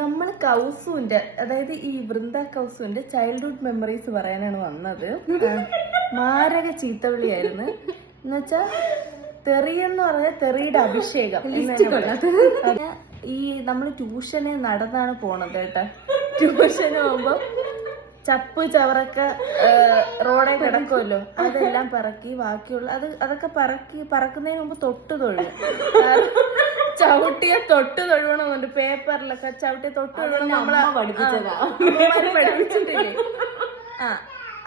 നമ്മൾ കൗസുവിന്റെ, അതായത് ഈ വൃന്ദ കൗസുവിന്റെ ചൈൽഡ്ഹുഡ് മെമ്മറീസ് പറയാനാണ് വന്നത്. മാരക ചീത്തവിളിയായിരുന്നു. എന്നുവെച്ചാ തെറിയെന്ന് പറഞ്ഞാൽ തെറിയുടെ അഭിഷേകം. ഈ നമ്മൾ ട്യൂഷന് നടന്നാണ് പോണത് കേട്ടാ. ട്യൂഷന് പോകുമ്പോ ചപ്പ് ചവറൊക്കെ റോഡെ കിടക്കുമല്ലോ, അതെല്ലാം പറക്കി ബാക്കിയുള്ള അതൊക്കെ പറക്കുന്നതിന് മുമ്പ് തൊട്ട് തൊഴുക. ചവിട്ടിയെ തൊട്ട് തൊഴുവണമെന്നുണ്ട്. പേപ്പറിലൊക്കെ ചവിട്ടിയെ തൊട്ട് തൊഴുവണം നമ്മളെ പഠിപ്പിച്ചിട്ടില്ലേ? ആ,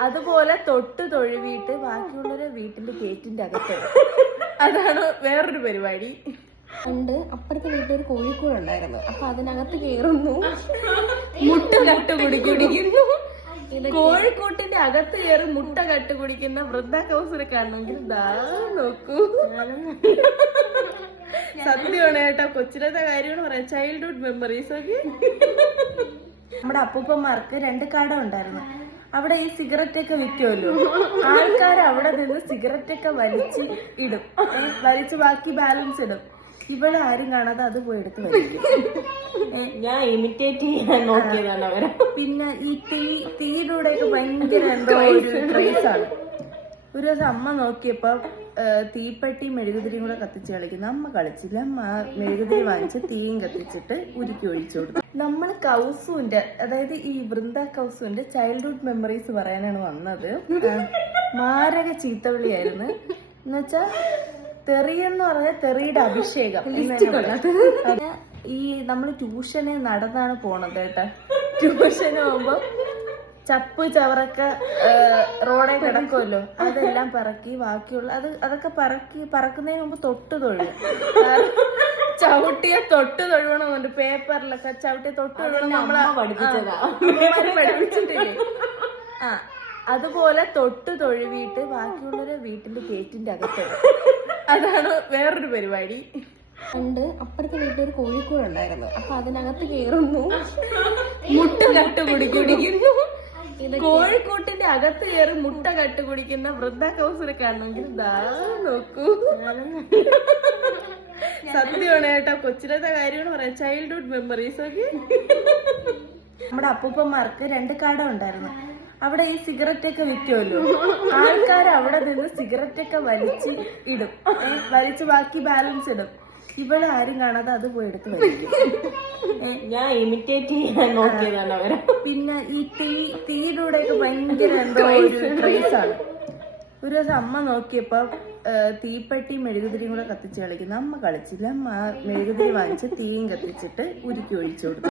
അതുപോലെ തൊട്ട് തൊഴുവിയിട്ട് ബാക്കിയുള്ളവരെ വീട്ടിന്റെ ഗേറ്റിന്റെ അകത്ത്. അതാണ് വേറൊരു പരിപാടി. പണ്ട് അപ്പുറത്തെ വീട്ടിലൊരു കോഴിക്കോടുണ്ടായിരുന്നു. അപ്പൊ അതിനകത്ത് കേറുന്നു, മുട്ട കട്ട് കുടിക്കുന്നു. കോഴിക്കോട്ടിന്റെ അകത്ത് കയറി മുട്ട കട്ട് കുടിക്കുന്ന വൃന്ദ കൗസിനെ കാണണമെങ്കിൽ ദാ നോക്കൂ. സത്യമാണ് കേട്ടോ, കൊച്ചിലത്തെ കാര്യമാണ് പറയാം. ചൈൽഡ്ഹുഡ് മെമ്മറീസ് ഒക്കെ. നമ്മുടെ അപ്പൂപ്പന്മാർക്ക് 2 കട ഉണ്ടായിരുന്നു. അവിടെ ഈ സിഗരറ്റ് ഒക്കെ വിൽക്കുമല്ലോ. ആൾക്കാർ അവിടെ നിന്ന് സിഗരറ്റ് ഒക്കെ വലിച്ച് ബാക്കി ബാലൻസ് ഇടും. ഇവിടെ ആരും കാണാതെ അത് പോയി എടുത്ത് വലിക്കും. ഞാൻ ഇമിറ്റേറ്റ് ചെയ്യാൻ നോക്കിയതാണ് അവരെ. പിന്നെ ഈ തീയിലൂടെ ഒക്കെ ഭയങ്കര എന്തോ ഒരു ക്രേസ് ആണ്. ഒരു ദിവസം അമ്മ നോക്കിയപ്പോ തീപ്പെട്ടി മെഴുകുതിരിയും കൂടെ കത്തിച്ച് കളിക്കുന്നു. അമ്മ കളിച്ചില്ല. അമ്മ മെഴുകുതിരി വാങ്ങിച്ച് തീയും കത്തിച്ചിട്ട് ഉരുക്കി ഒഴിച്ചു കൊടുത്തു. നമ്മൾ കൗസുവിന്റെ, അതായത് ഈ വൃന്ദ കൗസുവിന്റെ ചൈൽഡ്ഹുഡ് മെമ്മറീസ് പറയാനാണ് വന്നത്. മാരക ചീത്തവിളിയായിരുന്നു. എന്നുവെച്ചാ തെറിയെന്ന് പറഞ്ഞാൽ തെറിയുടെ അഭിഷേകം. ഈ നമ്മൾ ട്യൂഷന് നടന്നാണ് പോണത് കേട്ടാ. ട്യൂഷന് പോകുമ്പോ ചപ്പ് ചവറൊക്കെ റോഡെ കിടക്കുമല്ലോ, അതെല്ലാം പറക്കി ബാക്കിയുള്ള അതൊക്കെ പറക്കുന്നതിന് മുമ്പ് തൊട്ട് തൊഴുക. ചവിട്ടിയെ തൊട്ട് തൊഴുവണമെന്നുണ്ട്. പേപ്പറിലൊക്കെ ചവിട്ടിയെ തൊട്ട് തൊഴുവണം നമ്മളെ പഠിപ്പിച്ചിട്ടില്ലേ? ആ, അതുപോലെ തൊട്ട് തൊഴുവിയിട്ട് ബാക്കിയുള്ളവരെ വീട്ടിന്റെ ഗേറ്റിന്റെ അകത്ത്. അതാണ് വേറൊരു പരിപാടി. പണ്ട് അപ്പുറത്തെ വീട്ടിലൊരു കോഴിക്കോടുണ്ടായിരുന്നു. അപ്പൊ അതിനകത്ത് കേറുന്നു, മുട്ട കട്ട് കുടിക്കുന്നു. കോഴിക്കോട്ടിന്റെ അകത്ത് കയറി മുട്ട കട്ട് കുടിക്കുന്ന വൃന്ദ കൗസിനെ കാണണമെങ്കിൽ ദാ നോക്കൂ. സത്യമാണ് കേട്ടോ, കൊച്ചിലത്തെ കാര്യമാണ് പറയാം. ചൈൽഡ്ഹുഡ് മെമ്മറീസ് ഒക്കെ. നമ്മുടെ അപ്പൂപ്പന്മാർക്ക് 2 കട ഉണ്ടായിരുന്നു. അവിടെ ഈ സിഗരറ്റ് ഒക്കെ വിൽക്കുമല്ലോ. ആൾക്കാർ അവിടെ നിന്ന് സിഗരറ്റ് ഒക്കെ വലിച്ച് ബാക്കി ബാലൻസ് ഇടും. ഇവിടെ ആരും കാണാതെ അത് പോയി എടുത്ത് വലിക്കും. ഞാൻ ഇമിറ്റേറ്റ് ചെയ്യാൻ നോക്കിയതാണ് അവരെ. പിന്നെ ഈ തീയിലൂടെ ഒക്കെ ഭയങ്കര എന്തോ ഒരു ക്രേസ് ആണ്. ഒരു ദിവസം അമ്മ നോക്കിയപ്പോ തീപ്പെട്ടി മെഴുകുതിരിയും കൂടെ കത്തിച്ച് കളിക്കുന്നു. അമ്മ കളിച്ചില്ല. അമ്മ മെഴുകുതിരി വാങ്ങിച്ച് തീയും കത്തിച്ചിട്ട് ഉരുക്കി ഒഴിച്ചു കൊടുത്തു.